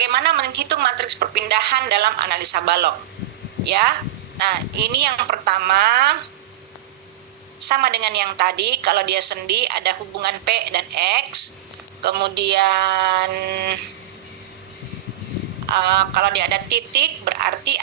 bagaimana menghitung matriks perpindahan dalam analisa balok. Ya. Nah, ini yang pertama sama dengan yang tadi, kalau dia sendi ada hubungan P dan X. Kemudian kalau dia ada titik berarti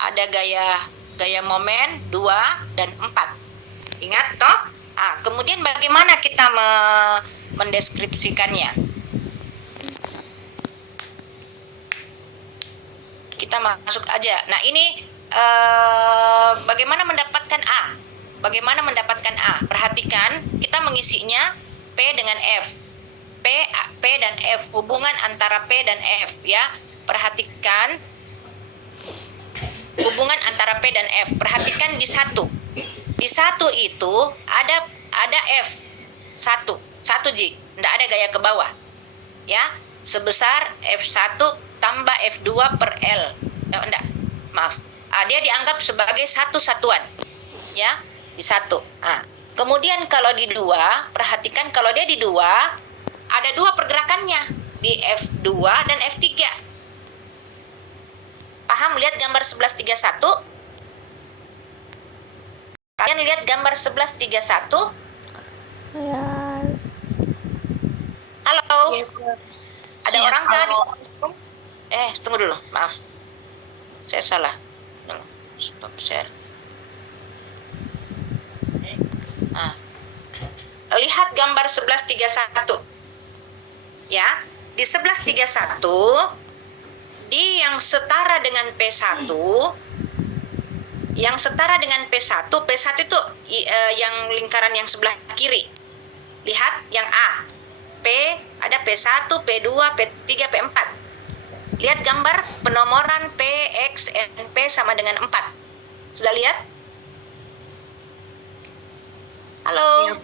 ada gaya momen 2 dan 4. Ingat toh? Kemudian bagaimana kita mendeskripsikannya? Kita masuk aja. Nah, ini bagaimana mendapatkan A? Bagaimana mendapatkan A? Perhatikan, kita mengisinya P dengan F. P dan F, hubungan antara P dan F ya. Perhatikan hubungan antara P dan F. Perhatikan di 1. Di 1 itu ada F 1 J. Enggak ada gaya ke bawah. Ya, sebesar F1 tambah F2 per L. Enggak, maaf. Dia dianggap sebagai satu satuan. Ya, di 1. Kemudian kalau di 2, perhatikan kalau dia di 2 ada 2 pergerakannya, di F2 dan F3. Paham? Lihat gambar 1131. Kalian lihat gambar 1131. Ya. Halo? Yes, Ada orang kan? Tunggu dulu, maaf. Saya salah. Stop share. Lihat gambar 1131. Ya, di 1131 di yang setara dengan P1, P1 itu yang lingkaran yang sebelah kiri. Lihat yang A. Ada P1, P2, P3, P4. Lihat gambar penomoran P, X, dan P sama dengan 4. Sudah lihat? Halo.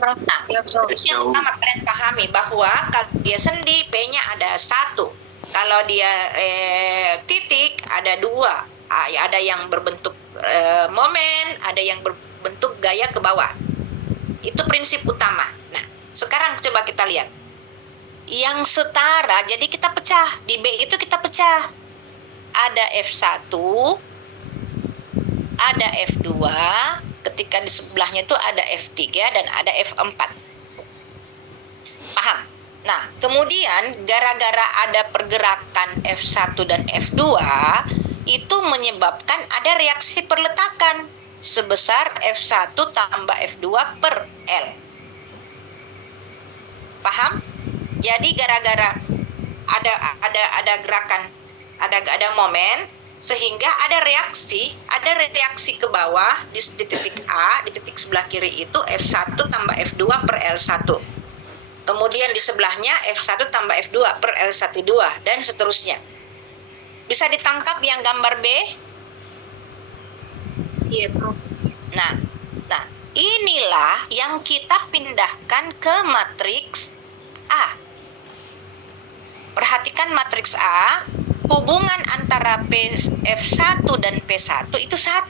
Nah, terus yang pertama kalian pahami bahwa kalau dia sendi P-nya ada 1. Kalau dia titik ada 2. Ada yang berbentuk momen, ada yang berbentuk gaya ke bawah. Itu prinsip utama. Nah, sekarang coba kita lihat. Yang setara, jadi kita pecah. Di B itu kita pecah. Ada F1, ada F2, ketika di sebelahnya itu ada F3 dan ada F4. Paham? Nah, kemudian gara-gara ada pergerakan F1 dan F2, itu menyebabkan ada reaksi perletakan sebesar F1 tambah F2 per L. Paham? Jadi gara-gara ada gerakan, ada momen, sehingga ada reaksi ke bawah di titik A, di titik sebelah kiri itu F1 tambah F2 per L1. Kemudian di sebelahnya F1 tambah F2 per L12 dan seterusnya. Bisa ditangkap yang gambar B? Iya, Prof. Nah, inilah yang kita pindahkan ke matriks A. Perhatikan matriks A, hubungan antara F1 dan P1 itu 1.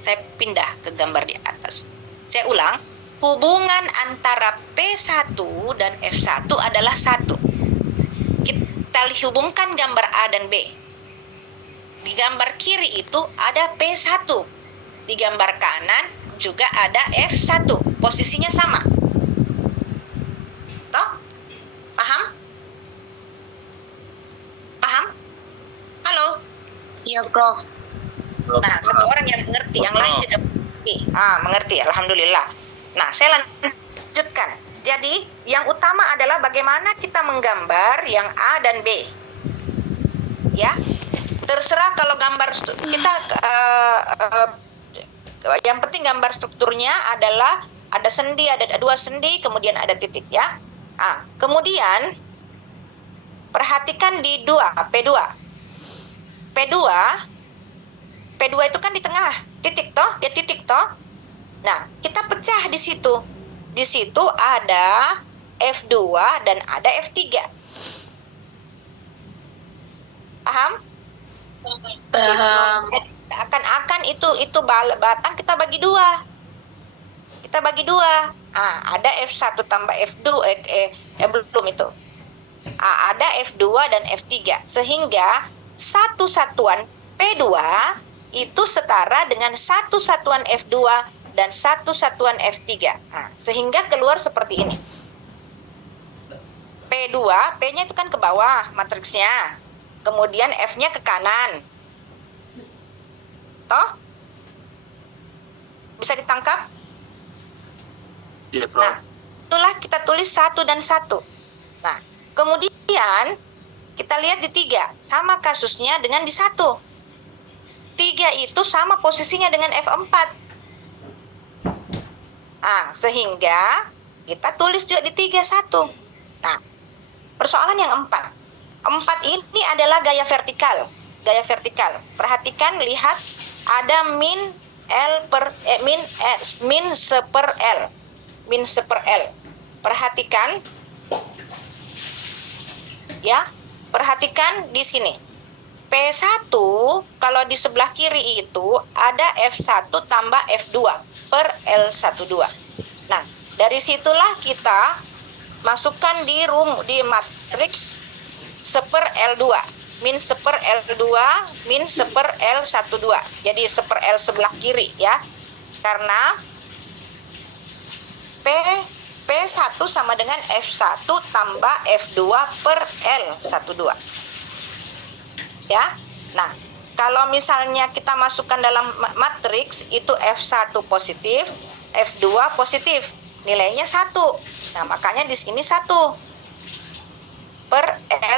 Saya pindah ke gambar di atas. Saya ulang, hubungan antara P1 dan F1 adalah 1. Kita hubungkan gambar A dan B. Di gambar kiri itu ada P1. Di gambar kanan juga ada F1. Posisinya sama. Toh? Paham? Paham? Halo? Iya, Prof. Nah, satu orang yang mengerti, yang lain tidak mengerti. Mengerti, alhamdulillah. Nah, saya lanjutkan. Jadi, yang utama adalah bagaimana kita menggambar yang A dan B. Ya, terserah kalau gambar kita yang penting gambar strukturnya adalah ada sendi, ada 2 sendi, kemudian ada titik ya. Kemudian perhatikan di P2 itu kan di tengah titik toh, dia titik toh. Nah, kita pecah di situ. Di situ ada F2 dan ada F3. Paham? Paham. Akan itu batang kita bagi 2. Ada F1 tambah F2 belum itu. ada F2 dan F3. Sehingga satu satuan P2 itu setara dengan satu satuan F2 dan satu satuan F3. Nah, sehingga keluar seperti ini. P2, P-nya itu kan ke bawah matriksnya. Kemudian F-nya ke kanan. Toh? Bisa ditangkap? Iya, Prof. Nah, itulah kita tulis 1 dan 1. Nah, kemudian kita lihat di 3. Sama kasusnya dengan di 1. 3 itu sama posisinya dengan F4. Nah, sehingga kita tulis juga di 3 1. Nah, persoalan yang 4. 4 ini adalah gaya vertikal. Gaya vertikal. Perhatikan, lihat ada min seper L. Min seper L. Perhatikan. Ya, perhatikan di sini. P1 kalau di sebelah kiri itu ada F1 tambah F2 per L12. Nah, dari situlah kita masukkan di matriks seper L2, min seper L2, min seper L12. Jadi seper L sebelah kiri ya. Karena P1 sama dengan F1 tambah F2 per L12. Ya. Nah, kalau misalnya kita masukkan dalam matriks itu F1 positif, F2 positif. Nilainya 1. Nah, makanya di sini 1 per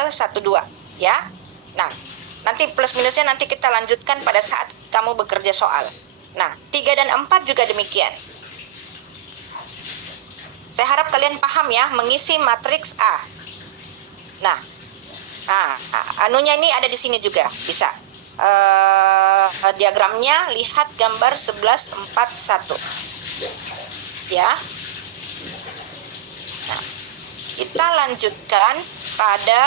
L12 ya. Nah, nanti plus minusnya nanti kita lanjutkan pada saat kamu bekerja soal. Nah, 3 dan 4 juga demikian. Saya harap kalian paham ya, mengisi matriks A. Nah, anunya ini ada di sini juga, bisa. Diagramnya lihat gambar 1141. Ya. Nah, kita lanjutkan pada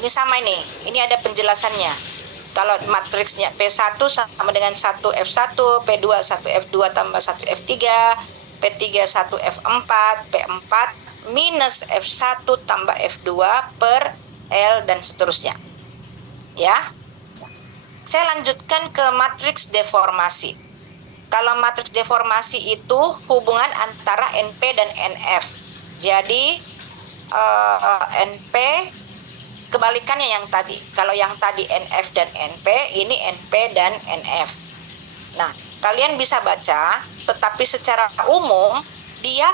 ini sama ini. Ini ada penjelasannya. Kalau matriksnya P1 sama dengan 1 F1, P2 1 F2 tambah 1 F3, P3 1 F4, P4 minus F1 tambah F2 per L dan seterusnya. Ya. Saya lanjutkan ke matriks deformasi. Kalau matriks deformasi itu hubungan antara NP dan NF. Jadi NP kebalikannya yang tadi. Kalau yang tadi NF dan NP, ini NP dan NF. Nah, kalian bisa baca, tetapi secara umum dia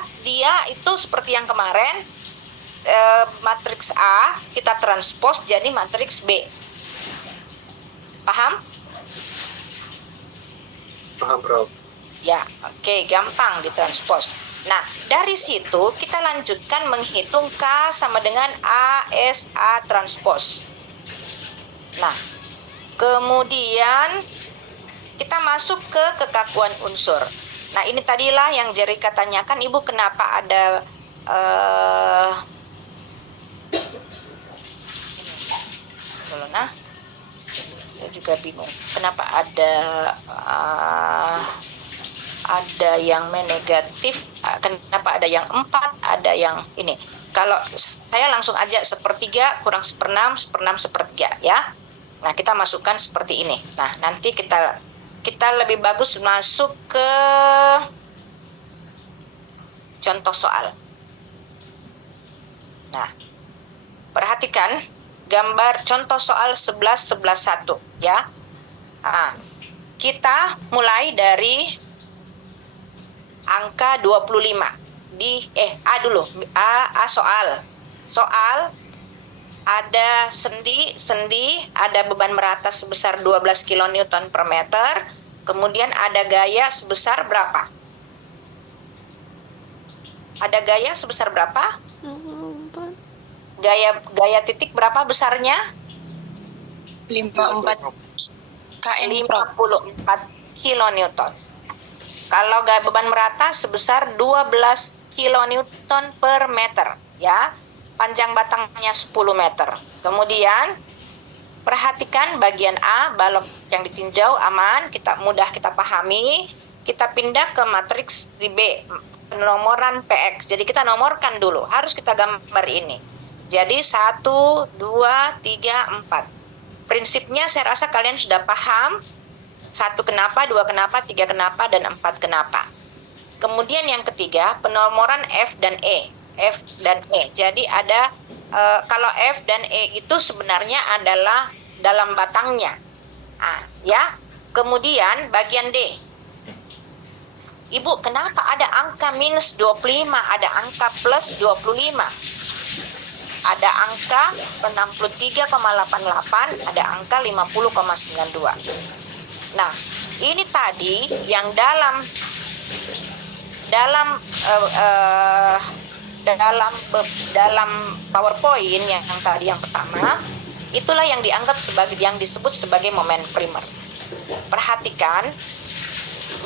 itu seperti yang kemarin, matriks A kita transpose jadi matriks B. Paham? Paham, Prof. Ya, oke, gampang ditranspose. Nah, dari situ kita lanjutkan menghitung K sama dengan ASA transpose. Nah, kemudian kita masuk ke kekakuan unsur. Nah, ini tadilah yang Jerika tanyakan, Ibu kenapa ada saya juga bingung. Kenapa ada yang negatif, kenapa ada yang 4, ada yang ini. Kalau saya langsung aja 1/3 kurang 1/6, 1/6 1/3 ya. Nah, kita masukkan seperti ini. Nah, nanti kita lebih bagus masuk ke contoh soal. Nah, perhatikan gambar contoh soal 11-11-1 ya. Nah, kita mulai dari angka 25 A dulu. A soal ada sendi, ada beban merata sebesar 12 kN per meter, kemudian ada gaya sebesar berapa? Ada gaya sebesar berapa? Gaya titik berapa besarnya? 54 kN, Prof. 54 kilonewton. Kalau gaya beban merata sebesar 12 kilonewton per meter, ya. Panjang batangnya 10 meter. Kemudian perhatikan bagian A, balok yang ditinjau aman, mudah kita pahami. Kita pindah ke matriks di B. penomoran PX. Jadi kita nomorkan dulu, harus kita gambar ini. Jadi 1, 2, 3, 4. Prinsipnya saya rasa kalian sudah paham. 1 kenapa, 2 kenapa, 3 kenapa, dan 4 kenapa. Kemudian yang ketiga, penomoran F dan E. F dan E. Jadi ada, kalau F dan E itu sebenarnya adalah dalam batangnya. Ya. Kemudian bagian D. Ibu, kenapa ada angka minus 25, ada angka plus 25? Ada angka 63,88, ada angka 50,92. Nah, ini tadi yang dalam PowerPoint yang tadi yang pertama, itulah yang dianggap sebagai, yang disebut sebagai momen primer. Perhatikan,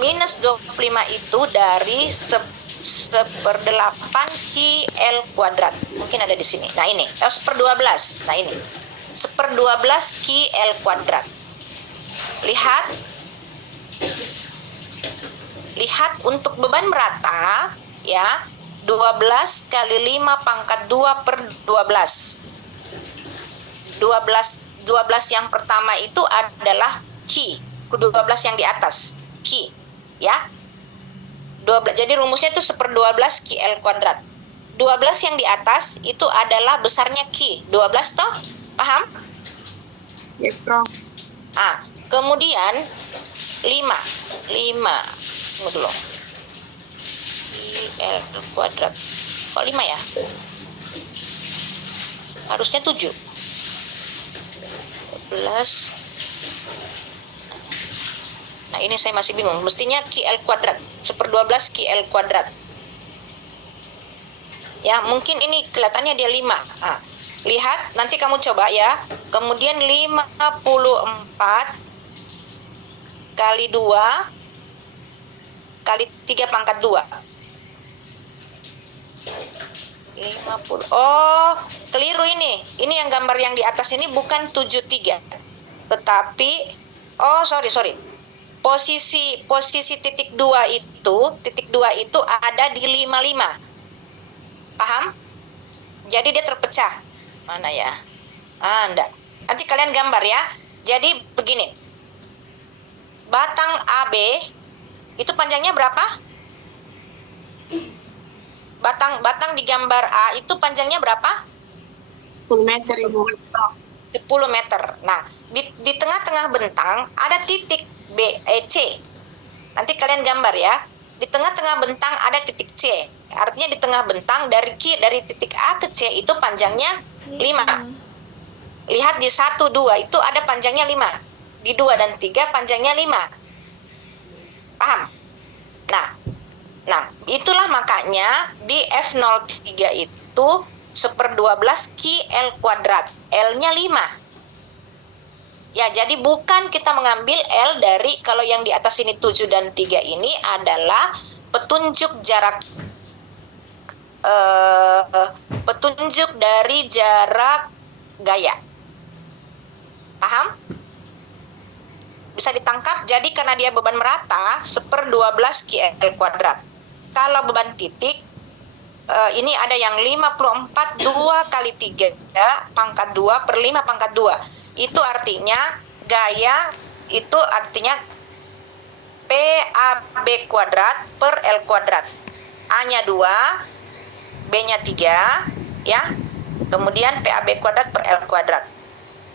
minus 25 itu dari 1/8 QL kuadrat. Mungkin ada di sini. Nah ini, 1/12. Nah ini, 1/12 QL kuadrat. Lihat untuk beban merata, ya, 12 kali 5 pangkat 2 per 12. 12 yang pertama itu adalah Q. 12 yang di atas, Q. Ya. 12, jadi rumusnya itu 1/12 QL kuadrat. 12 yang di atas itu adalah besarnya Q. 12 toh? Paham? Ya, Prof. Kemudian 5. Tunggu dulu. QL kuadrat. Kok 5 ya? Harusnya 7. 12. Nah ini saya masih bingung, mestinya QL kuadrat, 1/12 QL kuadrat. Ya mungkin ini kelihatannya dia 5. Lihat, nanti kamu coba ya. Kemudian 54 kali 2 kali 3 pangkat 2. 50. Oh, keliru ini. Ini yang gambar yang di atas ini bukan 73. Tetapi, sorry. Posisi titik 2 itu ada di 55. Paham? Jadi dia terpecah. Mana ya? Enggak. Nanti kalian gambar ya. Jadi begini. Batang AB itu panjangnya berapa? Batang di gambar A itu panjangnya berapa? 10 meter, Ibu. 10 meter. Nah, di tengah-tengah bentang ada titik B, C. Nanti kalian gambar ya. Di tengah-tengah bentang ada titik C. Artinya di tengah bentang dari titik A ke C itu panjangnya 5. Lihat di 1, 2 itu ada panjangnya 5. Di 2 dan 3 panjangnya 5. Paham? Nah, itulah makanya di F03 itu 1/12 QL kuadrat. L-nya 5. Ya, jadi bukan kita mengambil L dari, kalau yang di atas ini 7 dan 3 ini adalah petunjuk jarak, petunjuk dari jarak gaya. Paham? Bisa ditangkap, jadi karena dia beban merata, 1/12 QL kuadrat. Kalau beban titik, ini ada yang 54, 2 kali 3 pangkat 2 per 5 pangkat 2. Itu artinya gaya itu artinya PAB kuadrat per L kuadrat. A-nya 2, B-nya 3, ya. Kemudian PAB kuadrat per L kuadrat.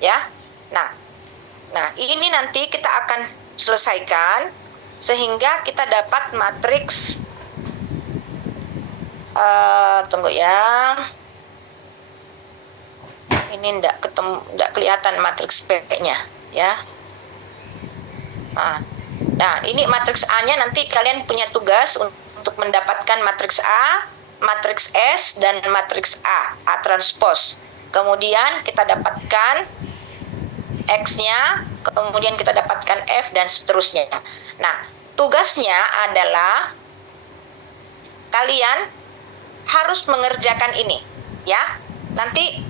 Ya. Nah, ini nanti kita akan selesaikan sehingga kita dapat matriks, tunggu ya. Ini enggak kelihatan matriks P-nya ya. Nah, ini matriks A-nya nanti kalian punya tugas untuk mendapatkan matriks A, matriks S, dan matriks A transpose. Kemudian kita dapatkan X-nya, kemudian kita dapatkan F, dan seterusnya. Nah, tugasnya adalah kalian harus mengerjakan ini ya. Nanti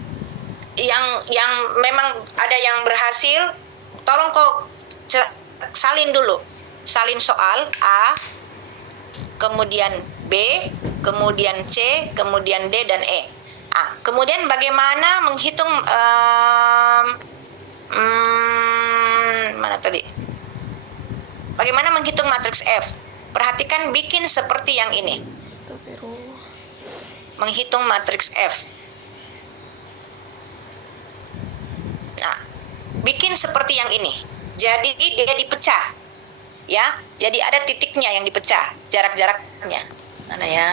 yang memang ada yang berhasil, tolong kok salin dulu. Salin soal A, kemudian B, kemudian C, kemudian D dan E. Kemudian bagaimana menghitung mana tadi? Bagaimana menghitung matriks F? Perhatikan, bikin seperti yang ini. Astagfirullah. Menghitung matriks F. Nah, bikin seperti yang ini. Jadi dia dipecah. Ya, jadi ada titiknya yang dipecah, jarak-jaraknya. Mana ya?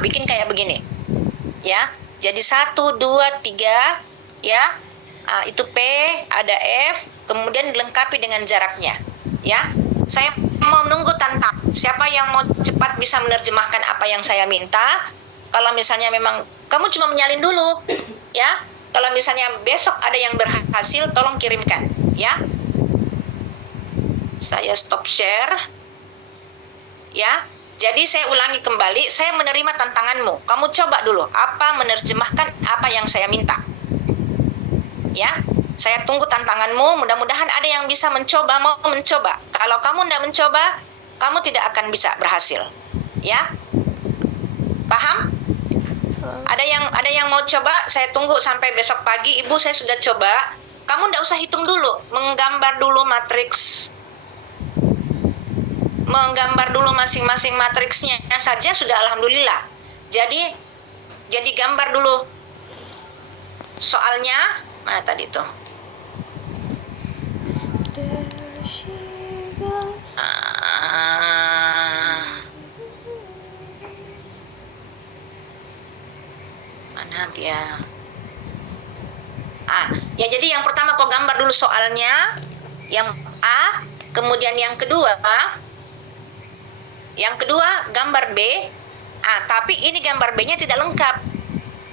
Bikin kayak begini. Ya. Jadi 1, 2, 3, ya. Itu P, ada F, kemudian dilengkapi dengan jaraknya. Ya. Saya mau menunggu tantang. Siapa yang mau cepat bisa menerjemahkan apa yang saya minta? Kalau misalnya memang kamu cuma menyalin dulu, ya. Kalau misalnya besok ada yang berhasil, tolong kirimkan, ya. Saya stop share. Ya. Jadi saya ulangi kembali, saya menerima tantanganmu. Kamu coba dulu apa menerjemahkan apa yang saya minta. Ya. Saya tunggu tantanganmu, mudah-mudahan ada yang bisa mencoba, mau mencoba. Kalau kamu tidak mencoba, kamu tidak akan bisa berhasil. Ya. Paham? Ada yang mau coba? Saya tunggu sampai besok pagi. Ibu, saya sudah coba. Kamu tidak usah hitung dulu, menggambar dulu matriks. Menggambar dulu masing-masing matriksnya saja sudah alhamdulillah. Jadi gambar dulu soalnya. Mana tadi tuh? Mana dia? Ya jadi yang pertama kau gambar dulu soalnya, yang A, kemudian yang kedua gambar B. Tapi ini gambar B-nya tidak lengkap.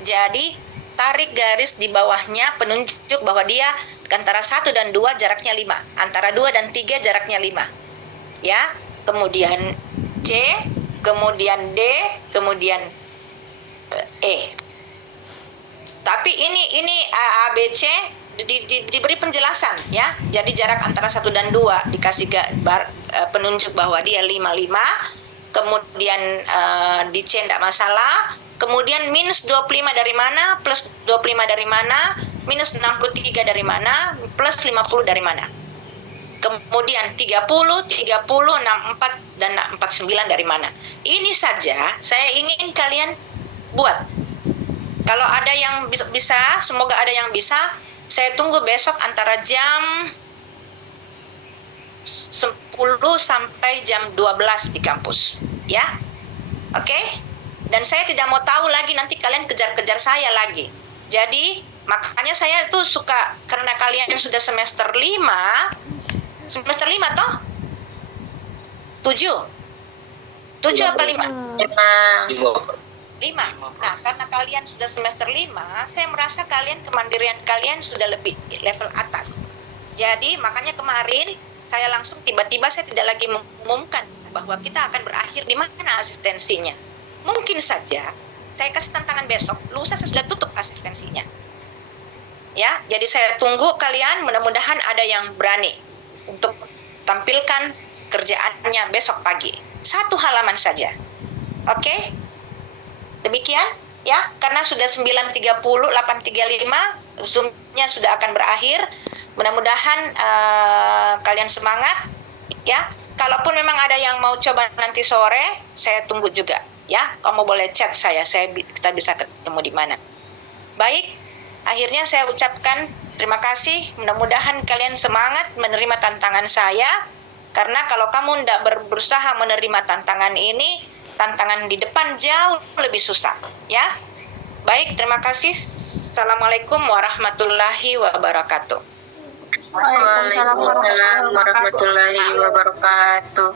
Jadi tarik garis di bawahnya penunjuk bahwa dia antara 1 dan 2 jaraknya 5. Antara 2 dan 3 jaraknya 5. Ya. Kemudian C, kemudian D, kemudian E. Tapi ini A, B, C diberi penjelasan, ya. Jadi jarak antara 1 dan 2 dikasih penunjuk bahwa dia 5, kemudian di C tidak masalah, kemudian minus 25 dari mana, plus 25 dari mana, minus 63 dari mana, plus 50 dari mana. Kemudian 30, 64, dan 49 dari mana. Ini saja saya ingin kalian buat. Kalau ada yang bisa, semoga ada yang bisa. Saya tunggu besok antara jam 10 sampai jam 12 di kampus. Ya? Oke? Dan saya tidak mau tahu lagi nanti kalian kejar-kejar saya lagi. Jadi, makanya saya tuh suka, karena kalian sudah semester 5 toh? 7 apa 5? 5. Nah, karena kalian sudah semester 5, saya merasa kemandirian kalian sudah lebih level atas. Jadi, makanya kemarin saya langsung tiba-tiba saya tidak lagi mengumumkan bahwa kita akan berakhir di mana asistensinya. Mungkin saja saya kasih tantangan besok, lusa saya sudah tutup asistensinya. Ya, jadi saya tunggu kalian, mudah-mudahan ada yang berani untuk tampilkan kerjaannya besok pagi. 1 halaman saja. Oke? Demikian, ya, karena sudah 9.30, 8.35, Zoom-nya sudah akan berakhir. Mudah-mudahan kalian semangat, ya. Kalaupun memang ada yang mau coba nanti sore, saya tunggu juga, ya. Kamu boleh chat kita bisa ketemu di mana. Baik, akhirnya saya ucapkan terima kasih. Mudah-mudahan kalian semangat menerima tantangan saya, karena kalau kamu tidak berusaha menerima tantangan ini, tantangan di depan jauh lebih susah, ya. Baik, terima kasih. Assalamualaikum warahmatullahi wabarakatuh. Waalaikumsalam warahmatullahi wabarakatuh.